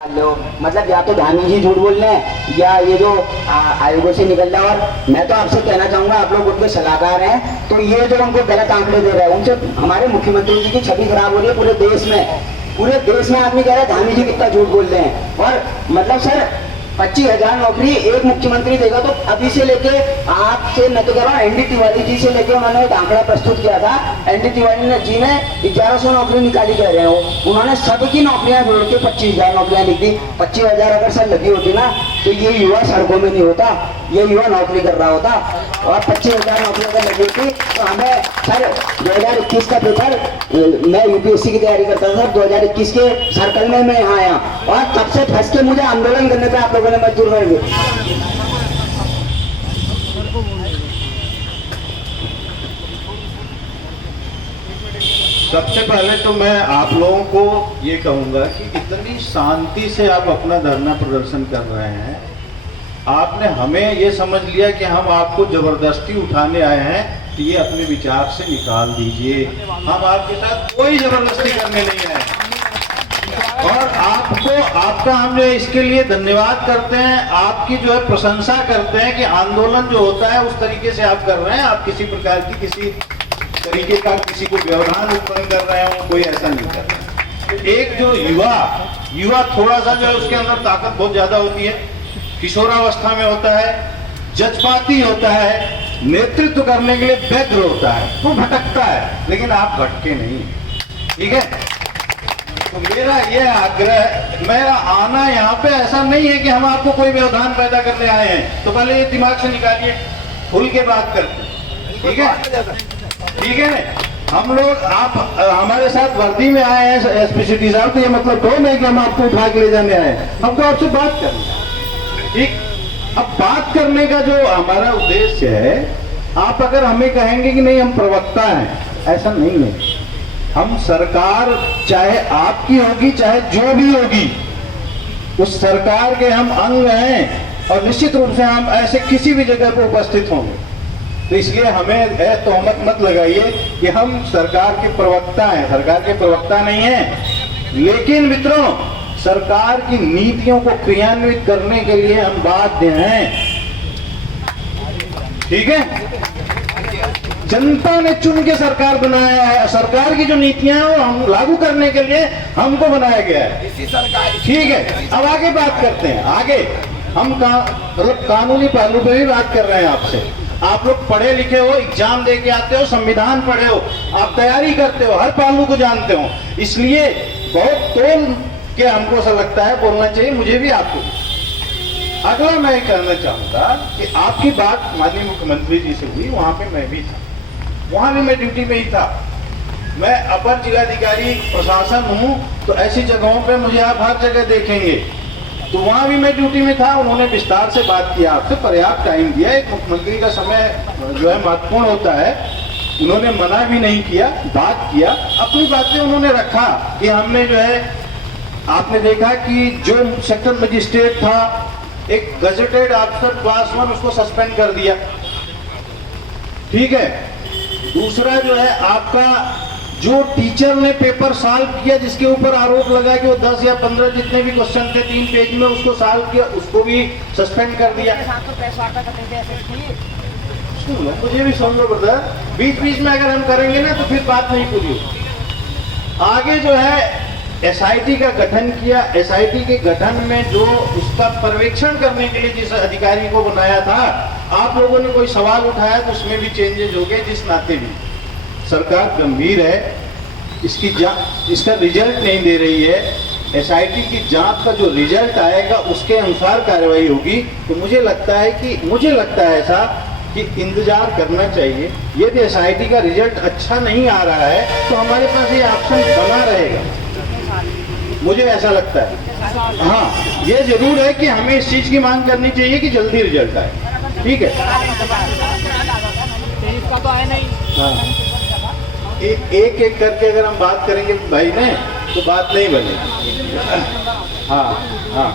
लो मतलब या तो धामी जी झूठ बोल रहे हैं या ये जो आयोगों से निकल रहा है। और मैं तो आपसे कहना चाहूंगा, आप लोग उनके सलाहकार हैं, तो ये जो उनको गलत आंकड़े दे रहे हैं उनसे हमारे मुख्यमंत्री जी की छवि खराब हो रही है पूरे देश में। पूरे देश में आदमी कह रहा है धामी जी कितना झूठ बोल रहे हैं। और मतलब सर 25,000 नौकरी एक मुख्यमंत्री देगा, तो अभी से लेके आपसे मैं तो कह रहा हूँ एनडी तिवारी जी से लेके उन्होंने एक आंकड़ा प्रस्तुत किया था। एनडी तिवारी जी ने 1100 नौकरी निकाली कह रहे हो, उन्होंने सबकी नौकरियां जोड़ के 25,000 नौकरियां लिख दी। 25,000 अगर सर लगी होती ना तो ये युवा सड़कों में नहीं होता, ये युवा नौकरी कर रहा होता। और 25,000 नौकरी अगर लगी होती तो हमें सर 2021 का पेपर, मैं यूपीएससी की तैयारी करता था सर, 2021 के सर्कल में मैं यहाँ आया और तब से फंस के मुझे आंदोलन करने पे आप लोगों ने मजबूर कर दिया। सबसे पहले तो मैं आप लोगों को ये कहूंगा कि इतनी शांति से आप अपना धरना प्रदर्शन कर रहे हैं। आपने हमें ये समझ लिया कि हम आपको जबरदस्ती उठाने आए हैं, तो ये अपने विचार से निकाल दीजिए। हम आपके साथ कोई जबरदस्ती करने नहीं आए और आपका हम जो है इसके लिए धन्यवाद करते हैं, आपकी जो है प्रशंसा करते हैं कि आंदोलन जो होता है उस तरीके से आप कर रहे हैं। आप किसी प्रकार की किसी तरीके का किसी को व्यवधान उत्पन्न कर रहे हो, कोई ऐसा नहीं कर रहे। एक जो युवा थोड़ा सा जो है उसके अंदर ताकत बहुत ज्यादा होती है, किशोरावस्था में होता है, जज्बाती होता है, नेतृत्व करने के लिए व्यग्र होता है, वो भटकता है, लेकिन आप भटके नहीं। ठीक है, तो मेरा ये आग्रह, मेरा आना यहाँ पे ऐसा नहीं है कि हम आपको कोई व्यवधान पैदा करने आए हैं। तो पहले ये दिमाग से निकालिए, खुल के बात करते हैं। ठीक है, ठीक है ना। हम लोग आप हमारे साथ वर्दी में आए हैं एसपीसीटी साहब, तो ये मतलब तो नहीं कि हम आपको उठा के ले जाने आए हैं, हमको आपसे बात करनी है। ठीक, अब बात करने का जो हमारा उद्देश्य है, आप अगर हमें कहेंगे कि नहीं हम प्रवक्ता हैं, ऐसा नहीं है। हम सरकार चाहे आपकी होगी चाहे जो भी होगी, उस सरकार के हम अंग हैं और निश्चित रूप से हम ऐसे किसी भी जगह पर उपस्थित होंगे। तो इसलिए हमें तोहमत मत लगाइए कि हम सरकार के प्रवक्ता हैं, सरकार के प्रवक्ता नहीं हैं। लेकिन मित्रों, सरकार की नीतियों को क्रियान्वित करने के लिए हम बाध्य हैं। ठीक है, जनता ने चुन के सरकार बनाया है, सरकार की जो नीतियां हैं वो हम लागू करने के लिए हमको बनाया गया है। ठीक है, अब आगे बात करते हैं। आगे हम मतलब कानूनी पहलू पे भी बात कर रहे हैं आपसे। आप लोग पढ़े लिखे हो, एग्जाम दे के आते हो, संविधान पढ़े हो, आप तैयारी करते हो, हर पहलू को जानते हो, इसलिए बहुत तोल के हमको ऐसा लगता है बोलना चाहिए, मुझे भी आपको। अगला मैं कहना चाहूंगा कि आपकी बात माननीय मुख्यमंत्री जी से हुई, वहां पे मैं भी था, वहां भी मैं ड्यूटी में ही था। मैं अपर जिलाधिकारी प्रशासन हूं, तो ऐसी जगहों पे मुझे आप हर जगह देखेंगे, तो वहां भी मैं ड्यूटी में था। उन्होंने विस्तार से बात किया, आपसे पर्याप्त टाइम दिया। एक मुख्यमंत्री का समय जो है महत्वपूर्ण होता है, उन्होंने मना भी नहीं किया, बात किया, अपनी बातें उन्होंने रखा कि हमने जो है, आपने देखा कि जो सेक्टर मजिस्ट्रेट था, एक गजेटेड अफसर क्लास 1, उसको सस्पेंड कर दिया। ठीक है, दूसरा जो है आपका जो टीचर ने पेपर सॉल्व किया, जिसके ऊपर आरोप लगा कि वो 10 या 15 जितने भी क्वेश्चन थे 3 पेज में, उसको सॉल्व किया, उसको भी सस्पेंड कर दिया। सुन लो, मुझे भी सुन लो ब्रदर, बीच बीच में अगर हम करेंगे ना तो फिर बात नहीं पूरी होगी। आगे जो है एसआईटी का गठन किया। एसआईटी के गठन में जो उसका पर्यवेक्षण करने के लिए जिस अधिकारी को बनाया था, आप लोगों ने कोई सवाल उठाया तो उसमें भी चेंजेस हो गए। जिस नाते भी सरकार गंभीर है, इसका रिजल्ट नहीं दे रही है, एसआईटी की जांच का जो रिजल्ट आएगा उसके अनुसार कार्रवाई होगी। तो मुझे लगता है ऐसा कि इंतजार करना चाहिए। यदि एसआईटी का रिजल्ट अच्छा नहीं आ रहा है तो हमारे पास ये ऑप्शन बना रहेगा, मुझे ऐसा लगता है। हाँ, ये जरूर है कि हमें इस चीज की मांग करनी चाहिए कि जल्दी रिजल्ट आए। ठीक है, हाँ, एक एक करके अगर हम बात करेंगे भाई ने तो बात नहीं बनेगी। हाँ हाँ,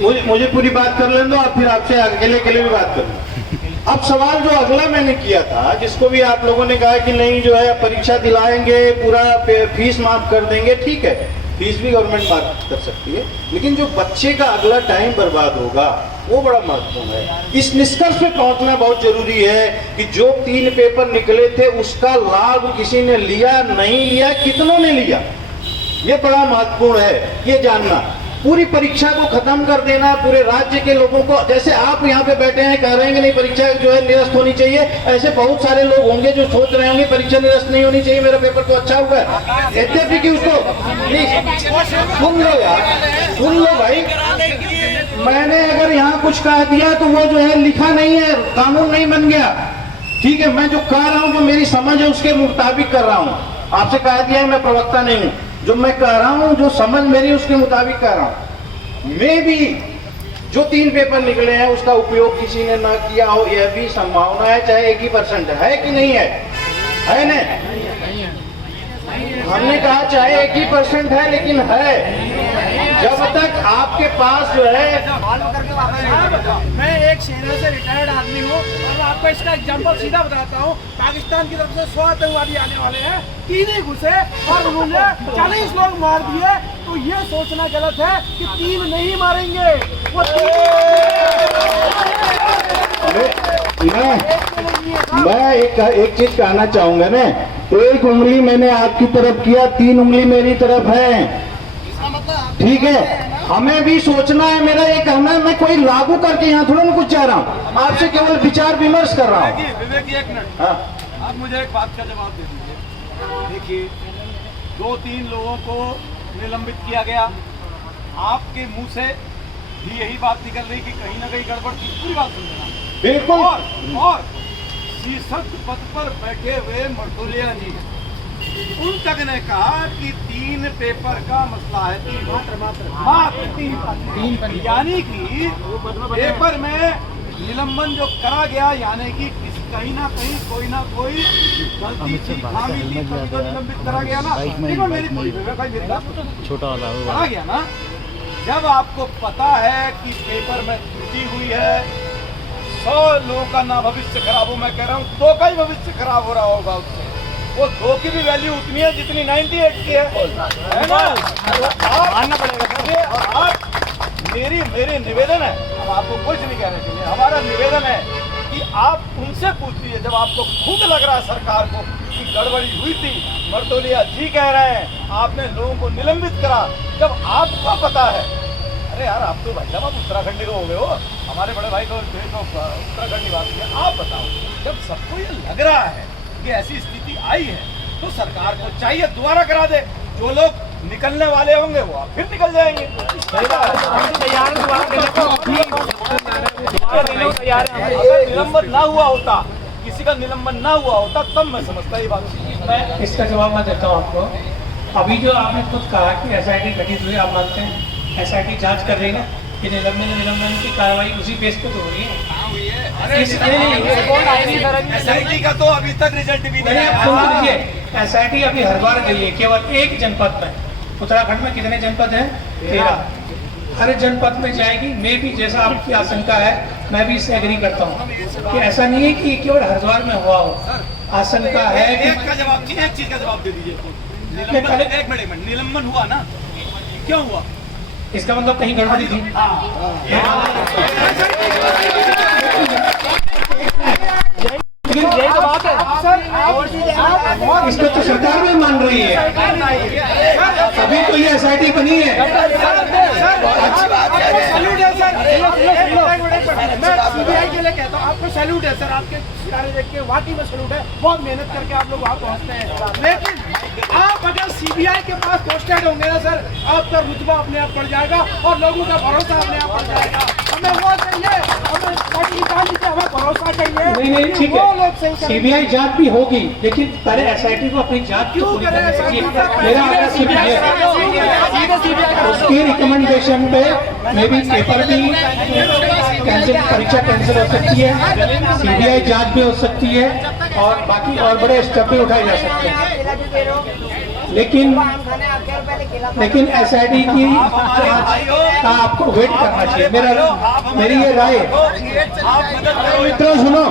मुझे पूरी बात कर लेने दो, और फिर आपसे अकेले भी बात करूँ। अब सवाल जो अगला मैंने किया था, जिसको भी आप लोगों ने कहा कि नहीं जो है परीक्षा दिलाएंगे, पूरा फीस माफ कर देंगे, ठीक है, फीस भी गवर्नमेंट माफ कर सकती है, लेकिन जो बच्चे का अगला टाइम बर्बाद होगा वो बड़ा महत्वपूर्ण है। इस निष्कर्ष पे पहुंचना बहुत जरूरी है कि जो 3 पेपर निकले थे उसका लाभ किसी ने लिया, नहीं लिया, कितनों ने लिया, ये बड़ा महत्वपूर्ण है ये जानना। पूरी परीक्षा को खत्म कर देना, पूरे राज्य के लोगों को, जैसे आप यहाँ पे बैठे हैं कह रहे हैं कि नहीं परीक्षा जो है निरस्त होनी चाहिए, ऐसे बहुत सारे लोग होंगे जो सोच रहे होंगे परीक्षा निरस्त नहीं होनी चाहिए, मेरा पेपर तो अच्छा हुआ है। यद्यपि कि उसको सुन लो यार, सुन लो भाई, मैंने अगर यहाँ कुछ कह दिया तो वो जो है लिखा नहीं है, कानून नहीं बन गया, ठीक है। मैं जो कह रहा हूँ, जो मेरी समझ है उसके मुताबिक कर रहा हूँ। आपसे कह दिया है मैं प्रवक्ता नहीं हूँ, जो मैं कह रहा हूं, जो समझ मेरी उसके मुताबिक कह रहा हूं। मैं भी जो 3 पेपर निकले हैं उसका उपयोग किसी ने ना किया हो, यह भी संभावना है, चाहे 1% है कि नहीं है ना? हमने कहा चाहे 1% है, लेकिन है। जब तक आपके पास जो है, मैं एक सेना से रिटायर्ड आदमी हूँ और आपको इसका एग्जाम्पल सीधा बताता हूँ। पाकिस्तान की तरफ से 100 आतंकवादी आने वाले हैं, 3 ही घुसे और उन्होंने 40 लोग मार दिए। तो ये सोचना गलत है कि 3 नहीं मारेंगे, वो 3 मैं एक चीज कहना चाहूंगा ना, 1 उंगली मैंने आपकी तरफ किया, 3 उंगली मेरी तरफ है, ठीक है। हमें भी सोचना है, मेरा ये कहना है, मैं कोई लागू करके यहाँ थोड़ा ना कुछ चाह रहा हूँ, आपसे केवल विचार विमर्श कर रहा हूँ। विवेक, एक मिनट, आप मुझे एक बात का जवाब दे दीजिए। देखिए, 2-3 लोगों को निलंबित किया गया, आपके मुंह से भी यही बात निकल रही कि कहीं ना कहीं गड़बड़ की, पूरी बात सुन लेना। बिल्कुल। और शीर्षक पद पर बैठे हुए मर्तोलिया जी, उन तक ने कहा कि 3 पेपर का मसला है, 3 यानी कि पेपर में निलंबन जो करा गया, यानी कि कहीं ना कहीं कोई ना कोई गलती थी, खामी थी, तभी तो निलंबित करा गया ना। देखो मेरी छोटा वाला करा गया ना। जब आपको पता है कि पेपर में त्रुटि हुई है, 100 लोगों का ना भविष्य खराब हो, मैं कह रहा हूँ 2 का ही भविष्य खराब हो रहा होगा उससे, वो 2 की भी वैल्यू उतनी है जितनी 98 की है ना? मानना पड़ेगा। आप मेरे निवेदन है, हम आपको कुछ नहीं कह रहे थे, हमारा निवेदन है कि आप उनसे पूछ लीजिए, जब आपको खुद लग रहा है सरकार को कि गड़बड़ी हुई थी, मर्तोलिया जी कह रहे हैं आपने लोगों को निलंबित करा, जब आपको पता है, अरे यार आप तो भाई साहब आप उत्तराखंडी हो गए हो, हमारे बड़े भाई तो उत्तराखंडी बात है, आप बताओ, जब सबको ये लग रहा है कि ऐसी स्थिति आई है तो सरकार को चाहिए दोबारा करा दे, जो लोग निकलने वाले होंगे वो फिर निकल जाएंगे। अगर निलंबन ना हुआ होता, किसी का निलंबन ना हुआ होता, तब मैं समझता ये बात। मैं इसका जवाब मैं देता हूँ आपको। अभी जो आपने खुद कहा कि SIT गठित हुई, आप मानते हैं SIT जांच कर रही है कि निलंबन की कार्रवाई उसी बेस पे तो हो रही है। SIT का तो अभी तक रिजल्ट भी नहीं है। SIT अभी हर बार गई है केवल एक जनपद में। उत्तराखंड में कितने जनपद हैं? 13। हर जनपद में जाएगी। मैं भी, जैसा आपकी आशंका है, मैं भी इससे एग्री करता हूँ कि ऐसा नहीं है कि केवल हरिद्वार में हुआ हो। आशंका है कि एक चीज का जवाब दे दीजिए। एक मिनट, निलंबन हुआ ना, क्यों हुआ? इसका मतलब कहीं गड़बड़ी थी। यही तो बात है इसको तो सरकार भी मान रही है, अभी तो ये SIT बनी है। मैं CBI के लिए कहता हूँ, आपको सैल्यूट है सर, आपके कार्य देख के वाकई में सैल्यूट है, बहुत मेहनत करके आप लोग वहाँ पहुँचते हैं। लेकिन आप अगर CBI के पास पोस्टेड होंगे ना सर, आपका रुतबा अपने आप बढ़ जाएगा और लोगों का भरोसा अपने आप बढ़ जाएगा। हमें वो चाहिए, हमें हमें भरोसा चाहिए। नहीं ठीक है, CBI जांच भी होगी, लेकिन पहले SIT को अपनी जांच क्यों करें? मेरा आग्रह सिर्फ उसकी रिकमेंडेशन पे मे भी पेपर भी कैंसिल, परीक्षा कैंसिल हो सकती है, CBI जांच भी हो सकती है और बाकी और बड़े स्टेप भी उठाए जा सकते हैं। लेकिन SIT की का आपको वेट करना चाहिए। मेरी ये राय है। सुनो,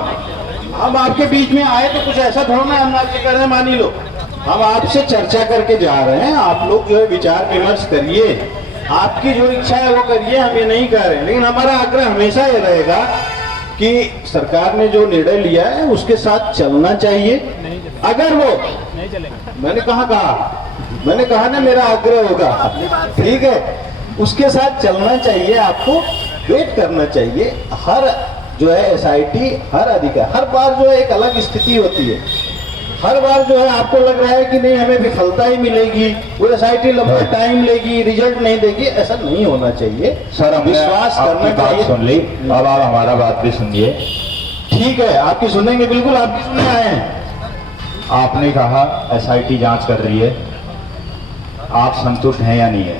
हम आपके बीच में आए तो कुछ ऐसा थोड़ा ना हम आपसे कह रहे हैं मान ही लो, हम आपसे चर्चा करके जा रहे हैं, आप लोग जो है विचार विमर्श करिए, आपकी जो इच्छा है वो करिए, हम ये नहीं कह रहे हैं। लेकिन हमारा आग्रह हमेशा ये रहेगा कि सरकार ने जो निर्णय लिया है उसके साथ चलना चाहिए। अगर वो नहीं चलेगा, मैंने कहा ना मेरा आग्रह होगा, ठीक है, उसके साथ चलना चाहिए, आपको वेट करना चाहिए। हर जो है एसआईटी, हर अधिकार, हर बार जो है एक अलग स्थिति होती है, हर बार जो है आपको लग रहा है कि नहीं हमें विफलता ही मिलेगी, वो एसआईटी लंबा टाइम लेगी, रिजल्ट नहीं देगी, ऐसा नहीं होना चाहिए सर। हम विश्वास करना चाहिए। सुन ली, अब आप हमारा बात भी सुनिए। ठीक है, आपकी सुनेंगे, बिल्कुल आपकी सुनने आए हैं। आपने कहा एसआईटी जांच कर रही है, आप संतुष्ट हैं या नहीं है?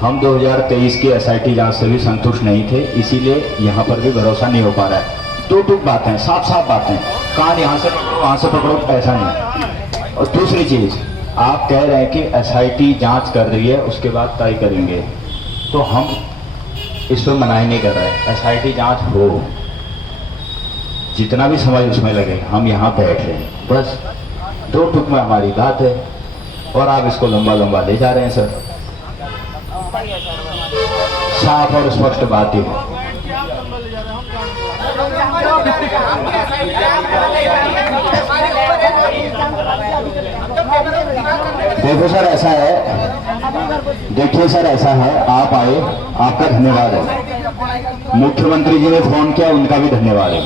हम 2023 की एसआईटी जांच से भी संतुष्ट नहीं थे, इसीलिए यहाँ पर भी भरोसा नहीं हो पा रहा है। दो टूक बातें, साफ साफ बातें, कान यहाँ से पकड़ो वहाँ से पकड़ो, ऐसा नहीं। और दूसरी चीज, आप कह रहे हैं कि एसआईटी जांच कर रही है, उसके बाद तय करेंगे, तो हम इस पर मनाही नहीं कर रहे। एसआईटी जांच हो, जितना भी समय उसमें लगे, हम यहाँ बैठ रहे हैं, बस दो टूक में हमारी बात है, और आप इसको लंबा लंबा ले जा रहे हैं सर। साफ और स्पष्ट बात ही है। देखो सर, ऐसा है, देखिए सर, ऐसा है, आप आए, आपका धन्यवाद है। मुख्यमंत्री जी ने फोन किया, उनका भी धन्यवाद है।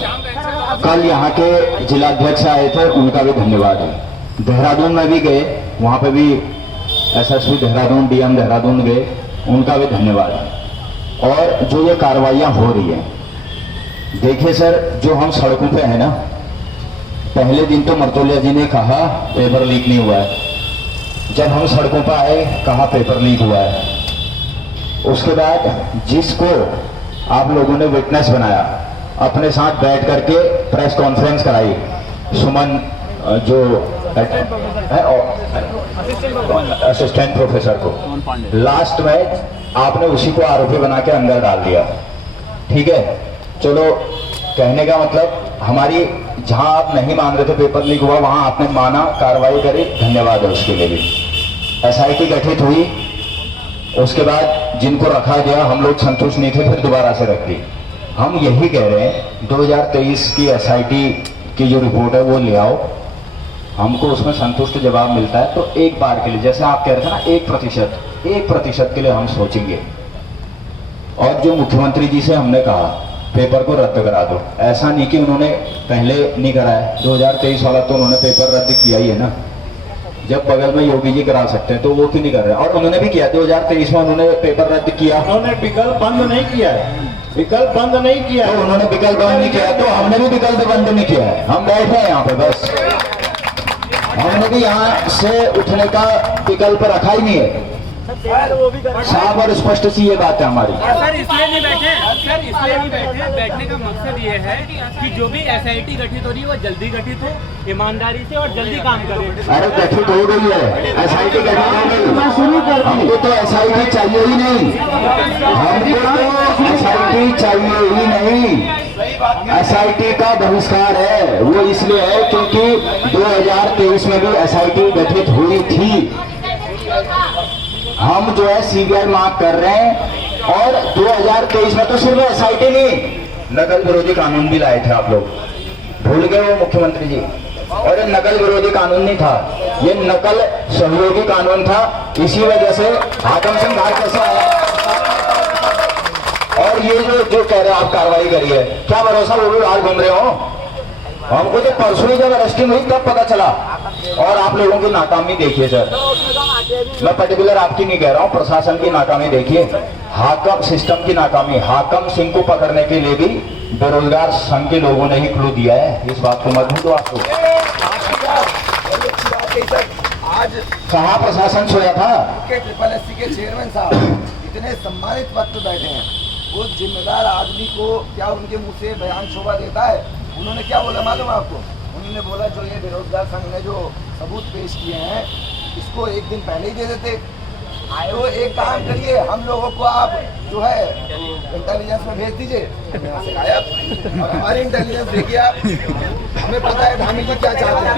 कल यहाँ के जिलाध्यक्ष आए थे, उनका भी धन्यवाद है। देहरादून में भी गए, वहाँ पे भी एसएसपी देहरादून, डीएम देहरादून गए, उनका भी धन्यवाद है। और जो ये कार्रवाइयाँ हो रही हैं, देखिए सर, जो हम सड़कों पे हैं ना, पहले दिन तो मर्तोलिया जी ने कहा पेपर लीक नहीं हुआ है, जब हम सड़कों पर आए कहा पेपर लीक हुआ है। उसके बाद जिसको आप लोगों ने विटनेस बनाया, अपने साथ बैठ करके प्रेस कॉन्फ्रेंस कराई, सुमन जो असिस्टेंट प्रोफेसर को, लास्ट में आपने उसी को आरोपी बना के अंदर डाल दिया। ठीक है, चलो, कहने का मतलब हमारी, जहां आप नहीं मान रहे थे पेपर लीक हुआ, वहां आपने माना, कार्रवाई करी, धन्यवाद है उसके लिए भी। एसआईटी गठित हुई, उसके बाद जिनको रखा गया, हम लोग संतुष्ट नहीं थे, फिर दोबारा से रख दी। हम यही कह रहे हैं, 2023 की एसआईटी की जो रिपोर्ट है वो ले आओ, हमको उसमें संतुष्ट जवाब मिलता है तो एक बार के लिए, जैसे आप कह रहे थे ना, 1% के लिए हम सोचेंगे। और जो मुख्यमंत्री जी से हमने कहा पेपर को रद्द करा दो, ऐसा नहीं कि उन्होंने पहले नहीं कराया, 2023 वाला तो उन्होंने पेपर रद्द किया ही है ना। जब बगल में योगी जी करा सकते हैं तो वो क्यों नहीं कर रहे? और उन्होंने भी किया, 2023 में उन्होंने पेपर रद्द किया। उन्होंने विकल्प बंद नहीं किया है, विकल्प बंद नहीं किया है। तो उन्होंने विकल्प बंद नहीं किया, तो हमने भी विकल्प बंद नहीं किया है। हम बैठे हैं यहाँ पे, बस हमने भी यहाँ से उठने का विकल्प रखा ही नहीं है। साफ और स्पष्ट सी ये बात है हमारी। सर इसलिए नहीं बैठे, सर इसलिए नहीं बैठे, बैठने का मकसद ये है कि जो भी एसआईटी गठित हो रही है वो जल्दी गठित हो, ईमानदारी से और जल्दी काम करे। अरे गठित हो गई है एसआईटी, गठित हो गई। हमको तो एसआईटी चाहिए ही नहीं, हमको तो एसआईटी चाहिए ही नहीं। एसआईटी का बहिष्कार है, वो इसलिए है क्योंकि 2023 में भी एसआईटी गठित हुई थी। हम जो है सीबीआई मांग कर रहे हैं, और 2023 में तो सिर्फ एसआईटी नहीं, नकल विरोधी कानून भी लाए थे आप लोग, भूल गए वो मुख्यमंत्री जी। और ये नकल विरोधी कानून नहीं था, ये नकल सहयोगी कानून था। इसी वजह से हाकम सिंह बाहर कैसे आया। और ये जो कह रहे हैं आप कार्रवाई करिए, क्या भरोसा वो भी बाहर घूम रहे हो? हमको तो परसों ही जब अरेस्टिंग हुई तब पता चला। और आप लोगों की नाकामी देखिए सर, मैं पर्टिकुलर आपकी नहीं कह रहा हूँ, प्रशासन की नाकामी देखिए, हाकम सिस्टम की नाकामी। हाकम सिंह को पकड़ने के लिए भी बेरोजगार संघ के लोगों ने ही क्लू दिया है, इस बात को मत भूलो। आपको आज कहाँ प्रशासन सोया था? के SSC के चेयरमैन साहब इतने सम्मानित पद पर बैठे हैं, उस जिम्मेदार आदमी को क्या उनके मुंह से बयान शोभा देता है? उन्होंने क्या बोला मालूम आपको? उन्होंने बोला जो ये बेरोजगार संघ ने जो सबूत पेश किए हैं इसको एक दिन पहले ही दे देते। तो एक काम करिए, हम लोगों को आप जो है इंटेलिजेंस में भेज दीजिए यहाँ से गायब, और हमारी इंटेलिजेंस देखिए आप, हमें पता है धामी जी क्या चाहते हैं।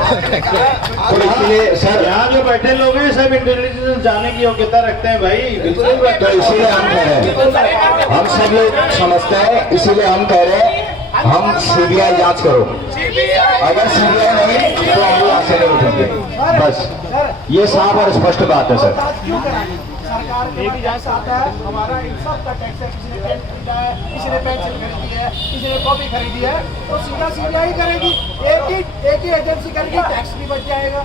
आपने कहा तो इसलिए सर यहाँ जो बैठे लोग हैं सब इंटेलिजेंस जाने की योग्यता रखते हैं भाई, बिल्कुल। तो इसीलिए हम कह रहे हैं, हम सब लोग समझते हैं, इसीलिए हम कह रहे हैं हम सीबीआई जांच करो, अगर सीबीआई नहीं तो हम यहाँ से नहीं उठेंगे, बस ये साफ और स्पष्ट बात है सर। क्यों कराएंगे? सरकार के पास टैक्स आता है, हमारा इन सब का टैक्स है, किसी ने पेन खरीदा है, किसी ने पेंसिल खरीदी है, किसी ने कॉपी खरीदी है, तो सीधा सीबीआई करेगी, एक ही एजेंसी करेगी, टैक्स भी बच जाएगा।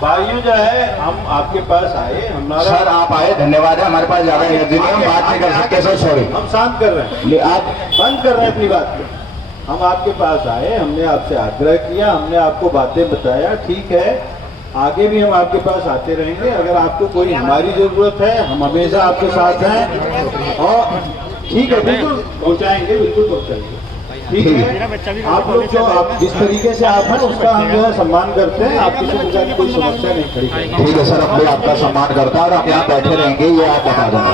भाइयों जो है हम आपके पास आए, हमारा सर आप आए, धन्यवाद है, हमारे पास ज्यादा एनर्जी नहीं, हम बात नहीं कर सकते सर, सॉरी। हम शांत कर रहे हैं, आप बंद कर रहे हैं अपनी बात को। हम आपके पास आए, हमने आपसे आग्रह किया, हमने आपको बातें बताया, ठीक है, आगे भी हम आपके पास आते रहेंगे। अगर आपको कोई हमारी जरूरत है, हम हमेशा आपके साथ हैं, और ठीक है, बिल्कुल पहुंचाएंगे, बिल्कुल पहुंचाएंगे, ठीक है। आप लोग जो आप जिस तरीके से आप हैं उसका हम जो है सम्मान करते हैं, आपकी प्रकार की कोई समस्या नहीं खड़ी करेंगे। ठीक है सर, हम भी आपका सम्मान करता है और आप यहाँ बैठे रहेंगे, ये आप बता देना।